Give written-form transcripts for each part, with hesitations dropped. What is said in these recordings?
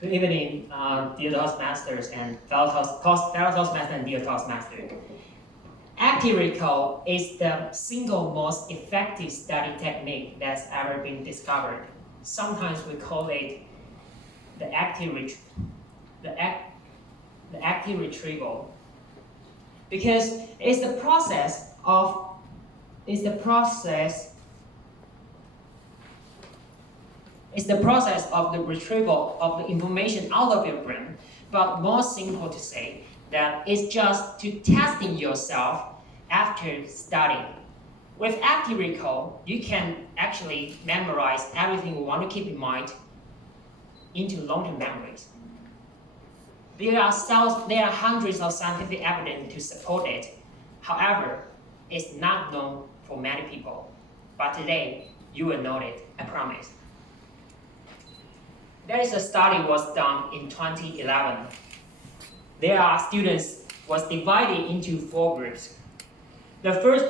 Good evening, dear Toastmasters and fellow Toastmasters and dear Toastmaster. Active recall is the single most effective study technique that's ever been discovered. Sometimes we call it the the, act, the active retrieval because it's the process of it's the process It's the process of the retrieval of the information out of your brain, but more simple to say that it's just to testing yourself after studying. With active recall, you can actually memorize everything you want to keep in mind into long-term memories. There are hundreds of scientific evidence to support it. However, it's not known for many people. But today, you will know it, I promise. There is a study was done in 2011. There are students was divided into 4 groups. The first,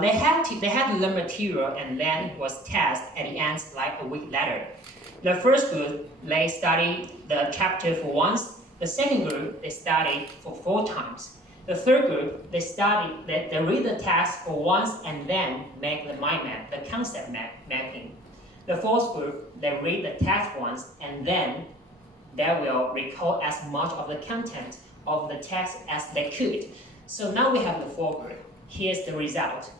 they had to learn material and then was test at the end like a week later. The first group, they studied the chapter for once. The second group, they studied for 4 times. The third group, they read the text for once and then make the mind map, the concept mapping. The fourth group, they read the text once and then they will recall as much of the content of the text as they could. So now we have the 4th group. Here's the result.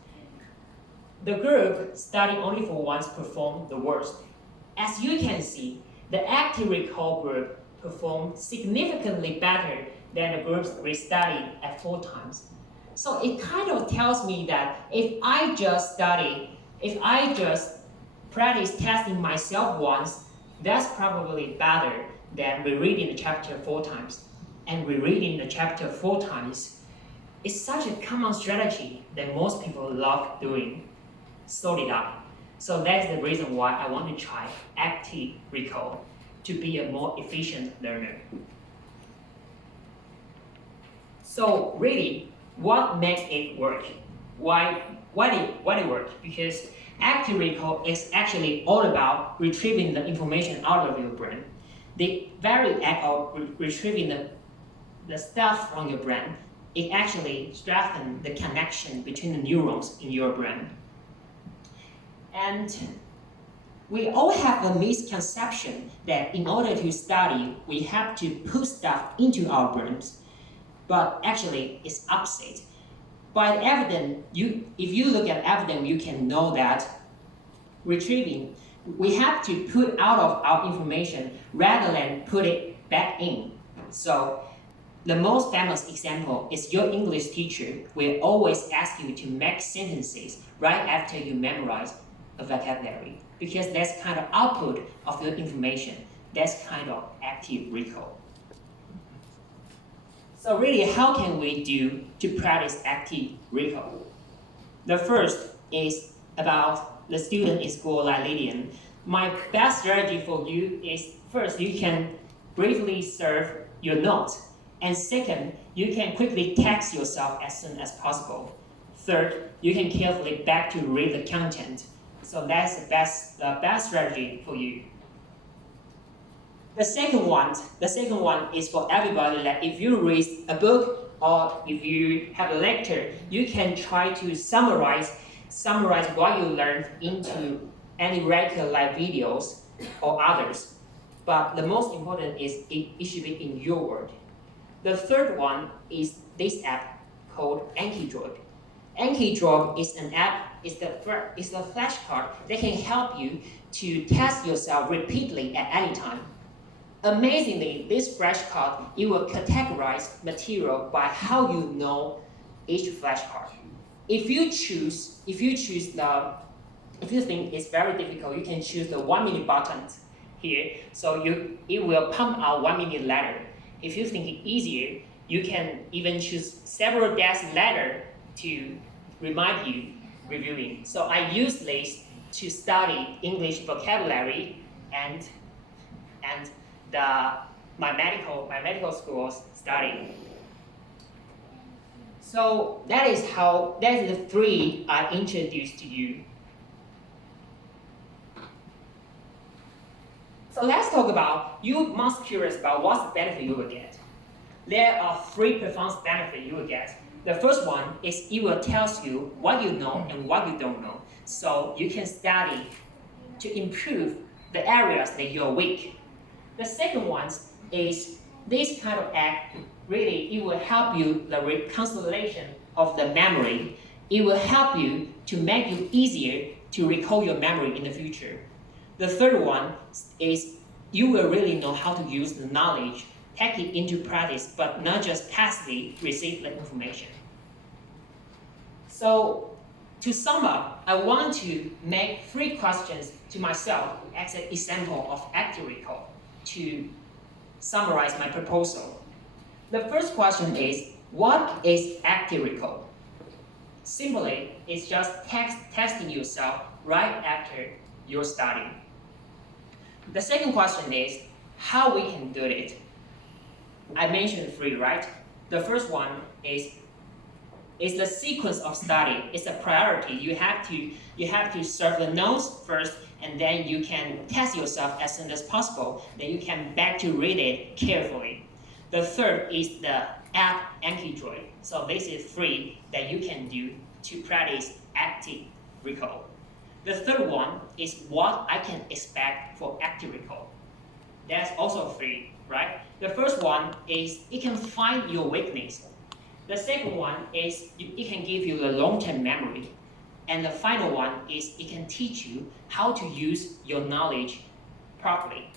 The group studying only for once performed the worst. As you can see, the active recall group performed significantly better than the groups restudied at 4 times. So it kind of tells me that if I just practice testing myself once, that's probably better than rereading the chapter 4 times. And rereading the chapter 4 times is such a common strategy that most people love doing. Sort it up. So that's the reason why I want to try active recall to be a more efficient learner. So really, what makes it work? Why it works? Because active recall is actually all about retrieving the information out of your brain. The very act of retrieving the stuff from your brain, it actually strengthens the connection between the neurons in your brain. And we all have a misconception that in order to study, we have to put stuff into our brains. But actually, it's opposite. By the evidence, if you look at evidence, you can know that retrieving, we have to put out of our information rather than put it back in. So the most famous example is your English teacher will always ask you to make sentences right after you memorize a vocabulary, because that's kind of output of your information. That's kind of active recall. So really, how can we do to practice active recall? The first is about the student in school like Lydian. My best strategy for you is, first, you can briefly serve your notes. And second, you can quickly text yourself as soon as possible. Third, you can carefully back to read the content. So that's the best strategy for you. The second one is for everybody, that if you read a book or if you have a lecture, you can try to summarize what you learned into any record like videos or others. But the most important is it should be in your word. The third one is this app called AnkiDroid. AnkiDroid is an app, is the flashcard that can help you to test yourself repeatedly at any time. Amazingly, this flashcard, it will categorize material by how you know each flashcard. If you think it's very difficult, you can choose the 1-minute button here. So it will pump out 1 minute later. If you think it's easier, you can even choose several days later to remind you reviewing. So I use this to study English vocabulary and my medical school's study. So that is the 3 I introduced to you. So let's talk about, you must curious about what's the benefit you will get. There are 3 performance benefits you will get. The first one is it will tell you what you know and what you don't know. So you can study to improve the areas that you're weak. The second one is this kind of act, really, it will help you the reconciliation of the memory. It will help you to make you easier to recall your memory in the future. The third one is you will really know how to use the knowledge, take it into practice, but not just passively receive the information. So to sum up, I want to make 3 questions to myself as an example of active recall to summarize my proposal. The first question is, what is active recall? Simply, it's just testing yourself right after you're studying. The second question is, how we can do it? I mentioned 3, right? The first one is the sequence of study. It's a priority. You have to serve the notes first, and then you can test yourself as soon as possible. Then you can back to read it carefully. The third is the app Anki-Joy. So this is 3 that you can do to practice active recall. The third one is what I can expect for active recall. That's also 3, right? The first one is it can find your weakness. The second one is it can give you the long-term memory. And the final one is it can teach you how to use your knowledge properly.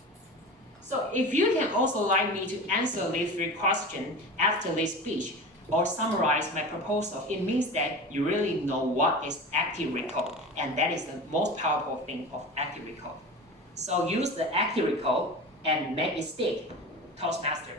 So if you can also like me to answer these 3 questions after this speech or summarize my proposal, it means that you really know what is active recall. And that is the most powerful thing of active recall. So use the active recall and make it stick. Toastmaster.